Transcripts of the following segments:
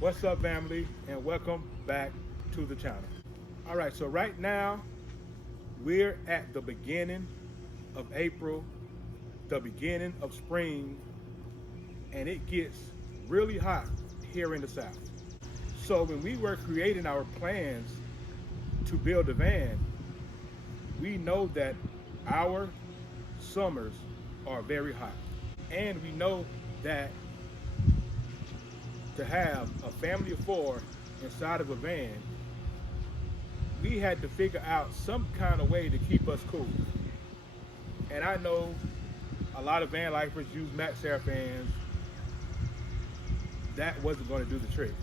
What's up, family, and welcome back to the channel. All right, so right now we're at the beginning of April, the beginning of spring, and it gets really hot here in the South. So when we were creating our plans to build a van, we know that our summers are very hot. And we know that to have a family of four inside of a van, we had to figure out some kind of way to keep us cool. And I know a lot of van lifers use max air fans. That wasn't going to do the trick.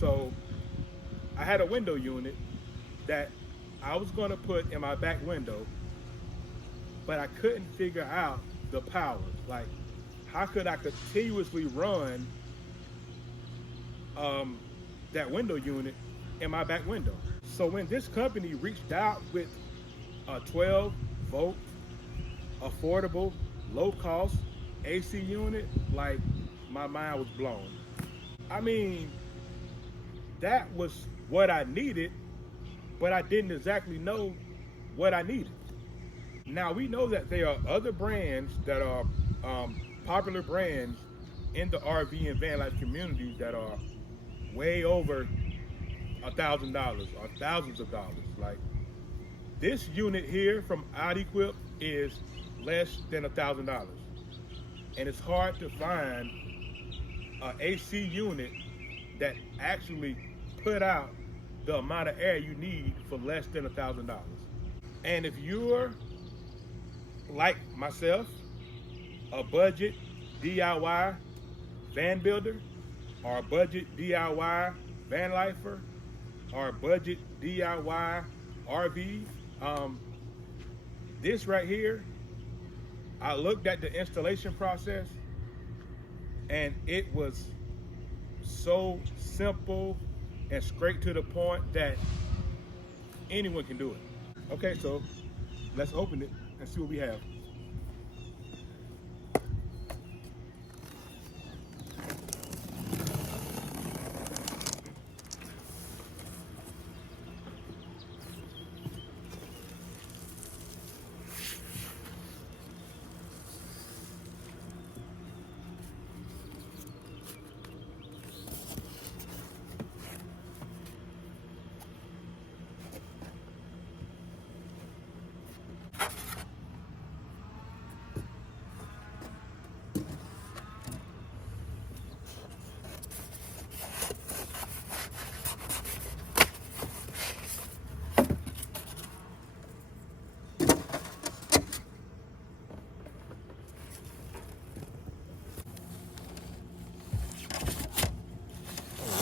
So I had a window unit that I was going to put in my back window, but I couldn't figure out the power. Like, how could I continuously run that window unit in my back window? So when this company reached out with a 12-volt, affordable, low-cost AC unit, like, my mind was blown. I mean, that was what I needed, but I didn't exactly know what I needed. Now, we know that there are other brands that are popular brands in the RV and van life communities that are way over $1,000 or thousands of dollars. Like, this unit here from OutEquip is less than $1,000, and it's hard to find an AC unit that actually put out the amount of air you need for less than $1,000. And if you're like myself, a budget DIY van builder, or a budget DIY van lifer, or a budget DIY RV, this right here, I looked at the installation process and it was so simple and straight to the point that anyone can do it. Okay, so let's open it and see what we have.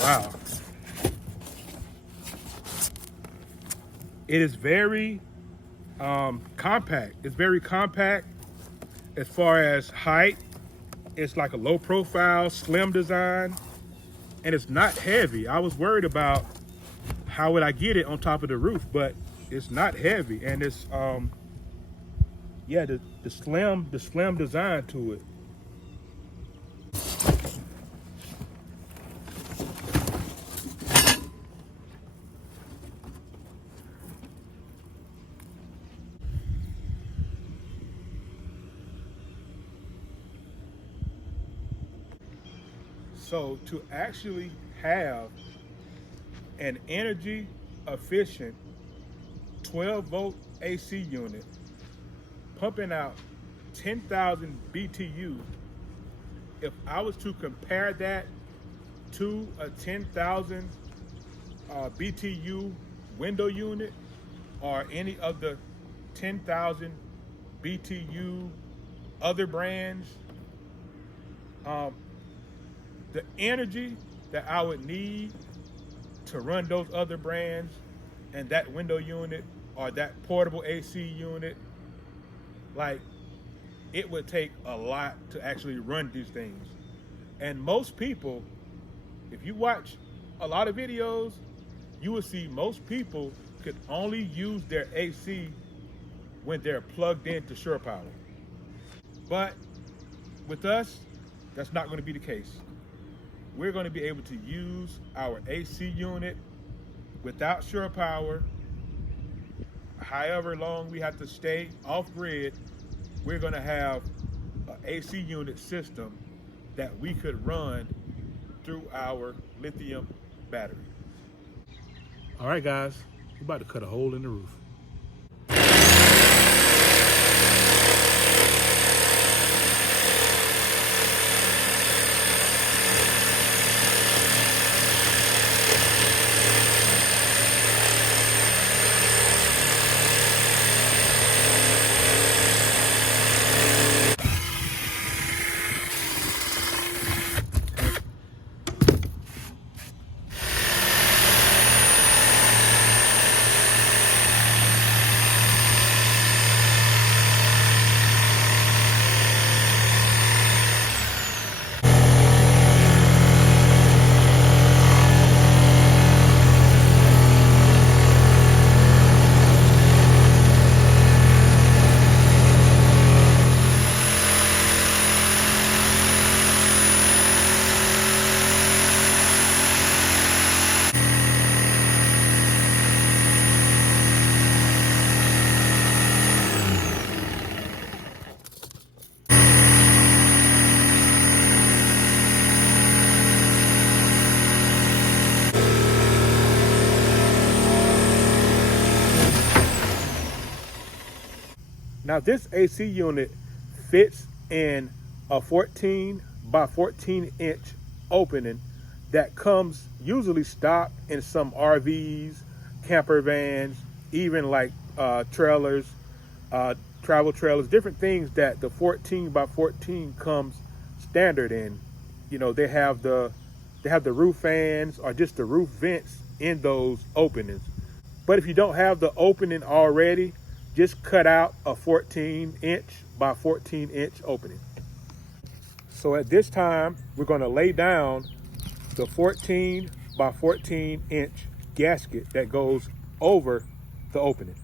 Wow. It is very compact. It's very compact as far as height. It's like a low profile, slim design, and it's not heavy. I was worried about how would I get it on top of the roof, but it's not heavy, and it's yeah, the slim design to it. So to actually have an energy efficient 12-volt AC unit pumping out 10,000 BTU, if I was to compare that to a 10,000 BTU window unit or any of the 10,000 BTU other brands, the energy that I would need to run those other brands and that window unit or that portable AC unit, like, it would take a lot to actually run these things. And most people, if you watch a lot of videos, you will see most people could only use their AC when they're plugged into shore power. But with us, that's not going to be the case. we're going to be able to use our AC unit without shore power. However long we have to stay off grid, we're going to have an AC unit system that we could run through our lithium battery. All right, guys, we're about to cut a hole in the roof. Now this AC unit fits in a 14 by 14 inch opening that comes usually stocked in some RVs, camper vans, even like trailers, travel trailers, different things that the 14 by 14 comes standard in. You know, they have the roof fans or just the roof vents in those openings. But if you don't have the opening already, just cut out a 14 inch by 14 inch opening. So at this time, we're going to lay down the 14 by 14 inch gasket that goes over the opening.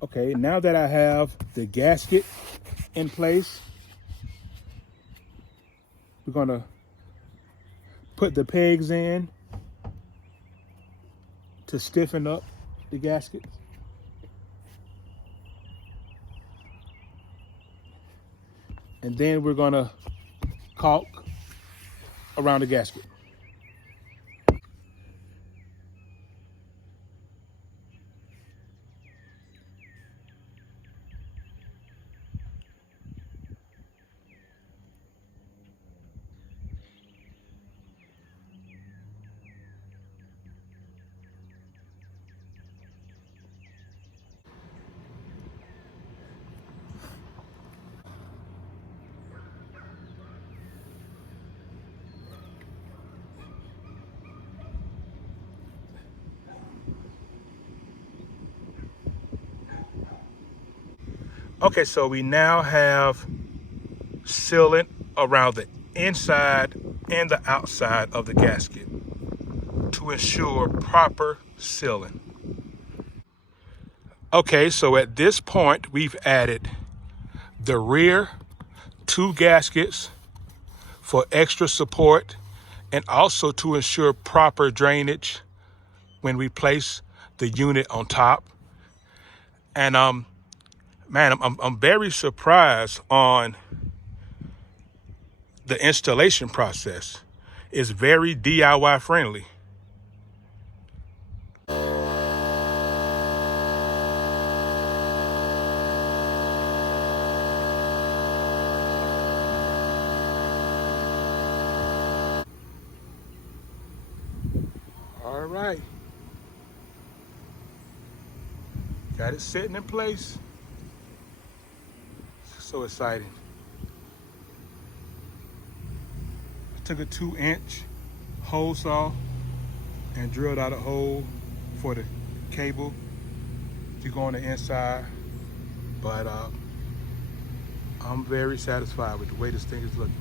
Okay, now that I have the gasket in place, we're gonna put the pegs in to stiffen up the gasket. And then we're gonna caulk around the gasket. Okay, so we now have sealant around the inside and the outside of the gasket to ensure proper sealing. Okay, so at this point, we've added the rear 2 gaskets for extra support and also to ensure proper drainage when we place the unit on top. And man, I'm very surprised on the installation process. It's very DIY friendly. All right. Got it sitting in place. So exciting. I took a 2-inch hole saw and drilled out a hole for the cable to go on the inside, but I'm very satisfied with the way this thing is looking.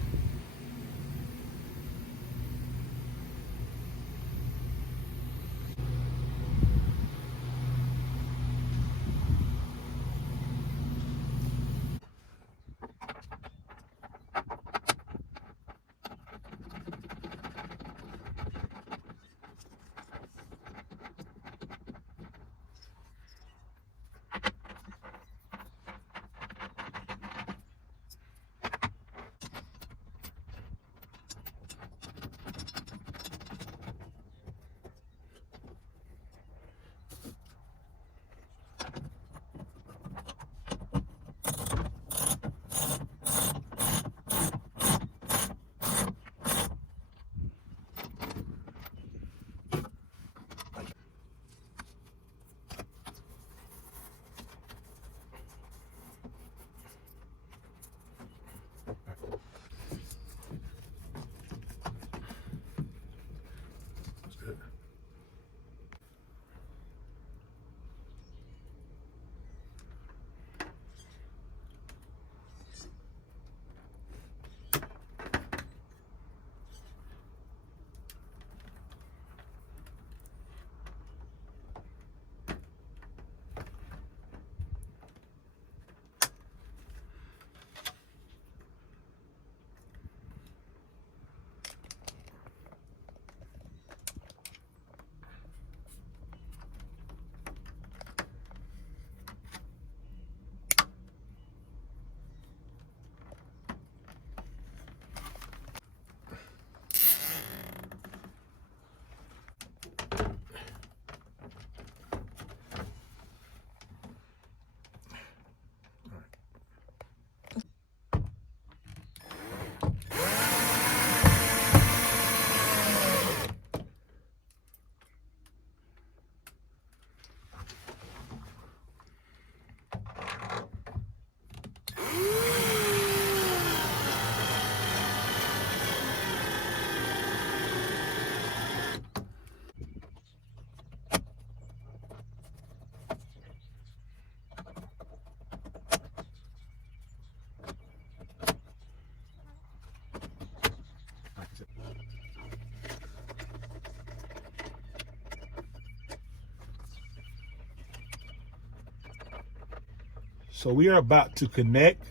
So we are about to connect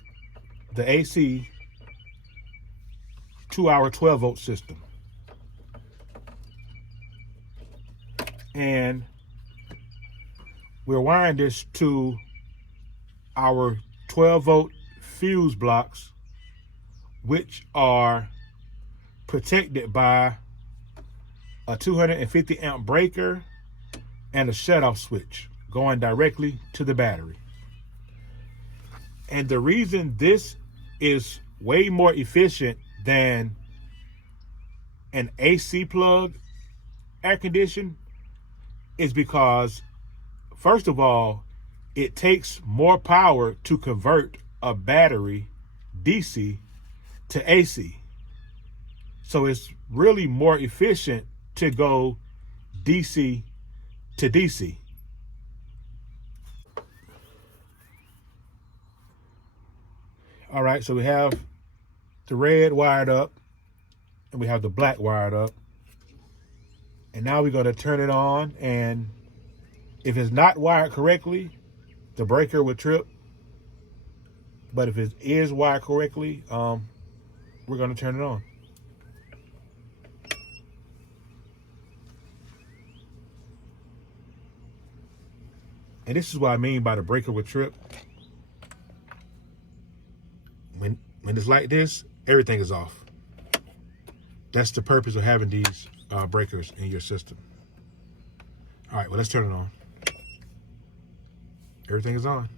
the AC to our 12-volt system. And we're wiring this to our 12-volt fuse blocks, which are protected by a 250 amp breaker and a shutoff switch going directly to the battery. And the reason this is way more efficient than an AC plug air condition is because, first of all, it takes more power to convert a battery DC to AC. So it's really more efficient to go DC to DC. All right, so we have the red wired up and we have the black wired up. And now we're gonna turn it on, and if it's not wired correctly, the breaker will trip. But if it is wired correctly, we're gonna turn it on. And this is what I mean by the breaker will trip. When it's like this, everything is off. That's the purpose of having these breakers in your system. All right, well, let's turn it on. Everything is on.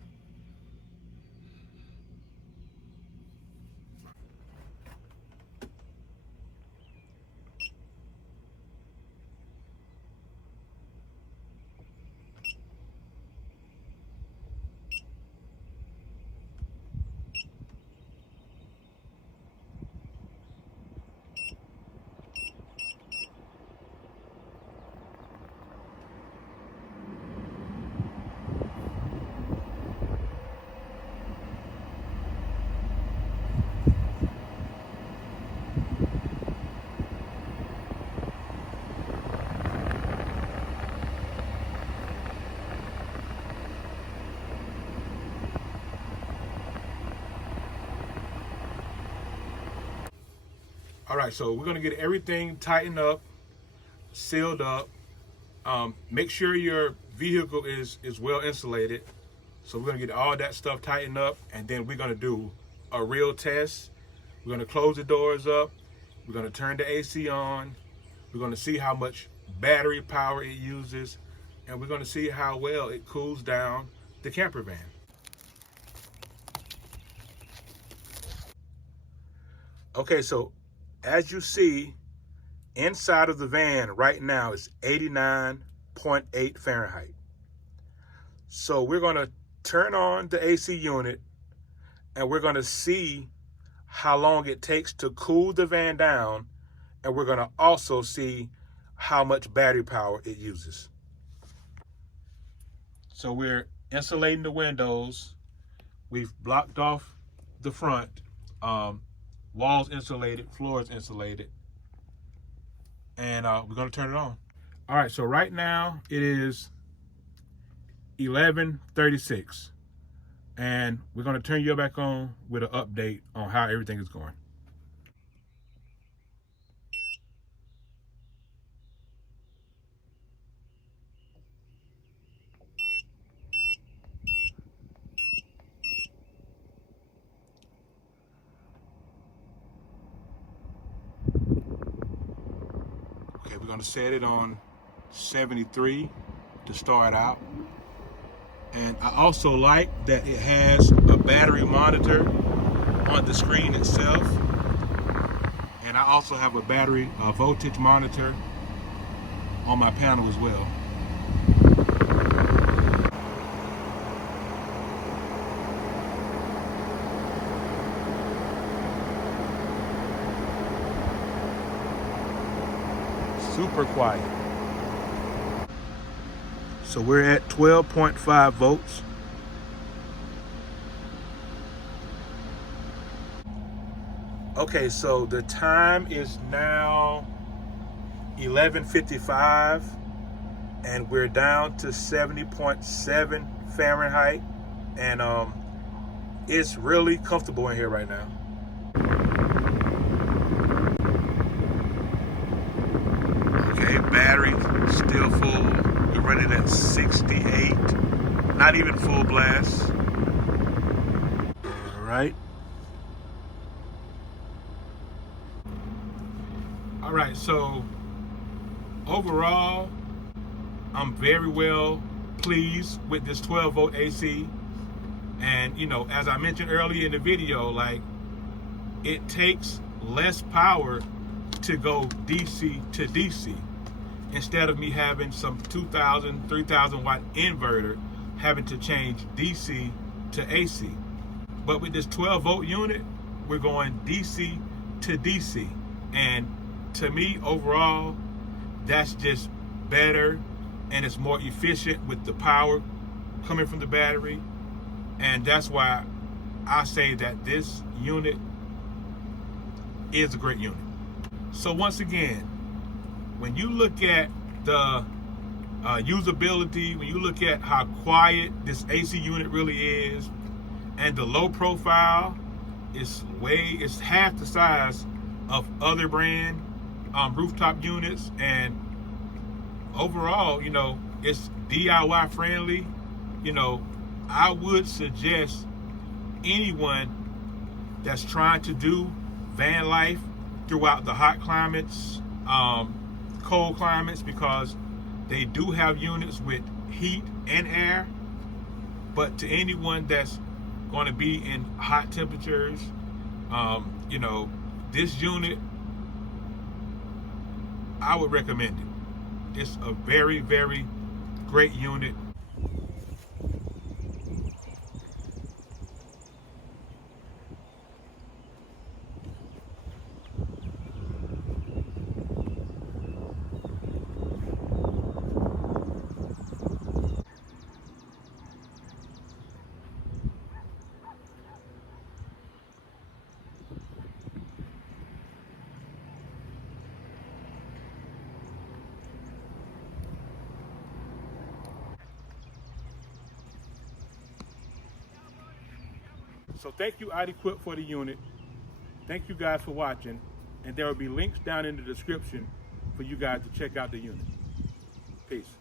All right, so we're gonna get everything tightened up, sealed up. Make sure your vehicle is well insulated. So we're gonna get all that stuff tightened up, and then we're gonna do a real test. We're gonna close the doors up. We're gonna turn the AC on. We're gonna see how much battery power it uses, and we're gonna see how well it cools down the camper van. Okay, so as you see, inside of the van right now is 89.8 Fahrenheit. So we're gonna turn on the AC unit, and we're gonna see how long it takes to cool the van down, and we're gonna also see how much battery power it uses. So we're insulating the windows. We've blocked off the front. Walls insulated, floors insulated. And we're gonna turn it on. All right, so right now it is 11:36. And we're gonna turn you back on with an update on how everything is going. Okay, we're gonna set it on 73 to start out. And I also like that it has a battery monitor on the screen itself. And I also have a battery voltage monitor on my panel as well. Super quiet. So we're at 12.5 volts. Okay, so the time is now 11:55, and we're down to 70.7 Fahrenheit, and it's really comfortable in here right now. Okay, battery still full. We're running at 68, not even full blast. All right. All right, so overall, I'm very well pleased with this 12 volt AC. And, you know, as I mentioned earlier in the video, like, it takes less power to go DC to DC. Instead of me having some 2,000, 3,000 watt inverter, having to change DC to AC. But with this 12 volt unit, we're going DC to DC. And to me, overall, that's just better, and it's more efficient with the power coming from the battery. And that's why I say that this unit is a great unit. So once again, when you look at the usability, when you look at how quiet this AC unit really is, and the low profile, it's half the size of other brand rooftop units, and overall, you know, it's DIY friendly. You know, I would suggest anyone that's trying to do van life throughout the hot climates, cold climates, because they do have units with heat and air. But to anyone that's going to be in hot temperatures, you know, this unit, I would recommend it. It's a very, very great unit. So thank you, OutEquip, for the unit. Thank you guys for watching. and there will be links down in the description for you guys to check out the unit. Peace.